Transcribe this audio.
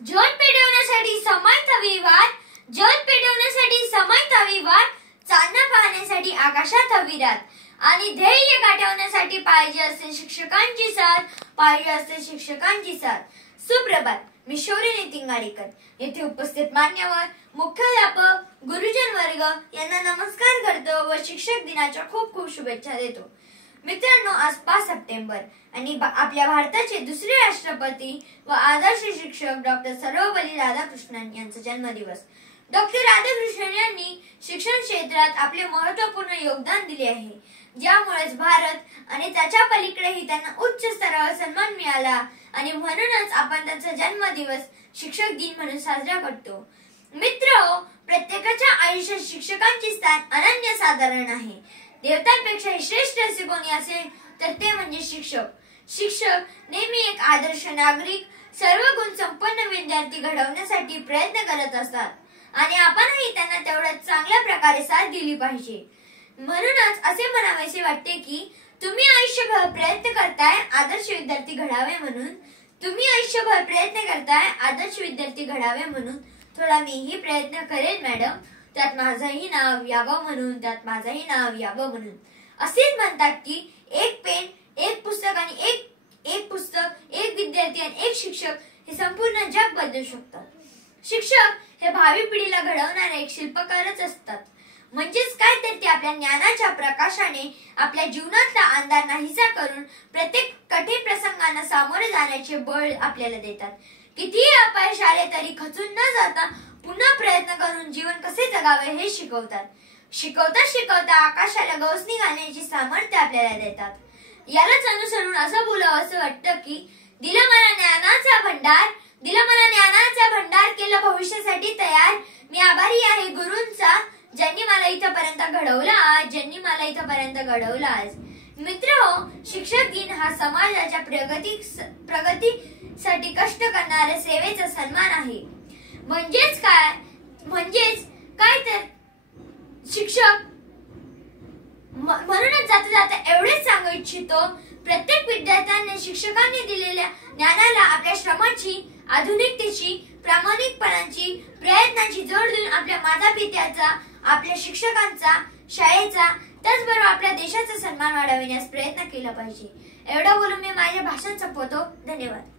जग पेटवण्यासाठी समांतर विवाद, जग पेटवण्यासाठी समांतर विवाद, चांदणा पाहण्यासाठी आकाशात हवी रात आणि ध्येय गाठवण्यासाठी पाहिजे असते शिक्षकांची साथ, पाहिजे असते शिक्षकांची साथ। सुप्रभात, मी शौर्य नितिंगारीकर। येथे उपस्थित मान्यवर, मुख्याध्यापक, गुरुजन वर्ग यांना नमस्कार करतो व शिक्षक दिनाच्या खूप खूप शुभेच्छा देतो। मित्रांनो, आज 5 सप्टेंबर आणि आपल्या भारताचे दुसरे राष्ट्रपती व आदर्श शिक्षक डॉक्टर सर्वपल्ली राधाकृष्णन यांचा जन्मदिवस। डॉक्टर राधाकृष्णन यांनी शिक्षण क्षेत्रात आपले महत्त्वपूर्ण योगदान दिले आहे, ज्यामुळे भारत आणि त्याच्या पलीकडेही त्यांना उच्च स्तरावर सन्मान मिळाला आणि म्हणूनच आपण त्यांचा जन्मदिवस शिक्षक दिन म्हणून साजरा करतो। मित्रहो, प्रत्येकाच्या आयुष्यात शिक्षकांचे स्थान अनन्यसाधारण आहे। देवतांपेक्षा श्रेष्ठ असे कोणी असेल तर ते म्हणजे शिक्षक। शिक्षक नेहमी एक आदर्श नागरिक, सर्व गुण संपन्न विद्यार्थी घडवण्यासाठी प्रयत्न करत असतात आणि आपणही त्यांना तेवढ्याच चांगल्या प्रकारे साथ दिली पाहिजे। म्हणूनच असे म्हणावेसे वाटते की तुम्ही आयुष्यभर प्रयत्न करताय आदर्श विद्यार्थी घडावे म्हणून, तुम्ही आयुष्यभर प्रयत्न करताय आदर्श विद्यार्थी घडावे म्हणून थोडा मीही प्रयत्न करेल मॅडम, त्यात माझंही नाव यावं म्हणून, त्यात माझंही नाव यावं म्हणून। असेच म्हणतात की एक पेन, एक पुस्तक आणि एक पुस्तक, एक विद्यार्थी आणि एक शिक्षक हे संपूर्ण जग बदलू शकतात। शिक्षक हे भावी पिढीला घडवणारे एक शिल्पकारच असतात। म्हणजेच काय तर ते आपल्या ज्ञानाच्या प्रकाशाने आपल्या जीवनातला अंधार नाहीसा करून प्रत्येक कठीण प्रसंगांना सामोरे जाण्याचे बळ आपल्याला देतात। कितीही अपयश आले तरी खचून न जाता पुन्हा प्रयत्न करून जीवन कसे जगावे हे शिकवतात। शिकवता शिकवता आकाशाला गवसणी घालण्याची सामर्थ्य आपल्याला देतात। यालाच अनुसरून असं बोलावं असं वाटतं की दिलं मला ज्ञानाचा भंडार, दिलं मला ज्ञानाचा भंडार, केलं भविष्यासाठी तयार। मी आभारी आहे गुरूंचा, ज्यांनी मला इथपर्यंत घडवलं आज, ज्यांनी मला इथपर्यंत घडवलं आज। मित्रहो, शिक्षक दिन हा समाजाच्या प्रगतीसाठी कष्ट करणाऱ्या सेवेचा सन्मान आहे। म्हणजेच काय तर शिक्षक म्हणूनच जाता जाता एवढेच सांगू इच्छितो, प्रत्येक विद्यार्थ्याने शिक्षकांनी दिलेल्या ज्ञानाला आपल्या श्रमाची, आधुनिकतेची, प्रामाणिकपणाची, प्रयत्नाची जोड देऊन आपल्या मातापित्याचा, आपल्या शिक्षकांचा, शाळेचा, त्याचबरोबर आपल्या देशाचा सन्मान वाढविण्यास प्रयत्न केला पाहिजे। एवढं बोलून मी माझे भाषण संपवतो। धन्यवाद।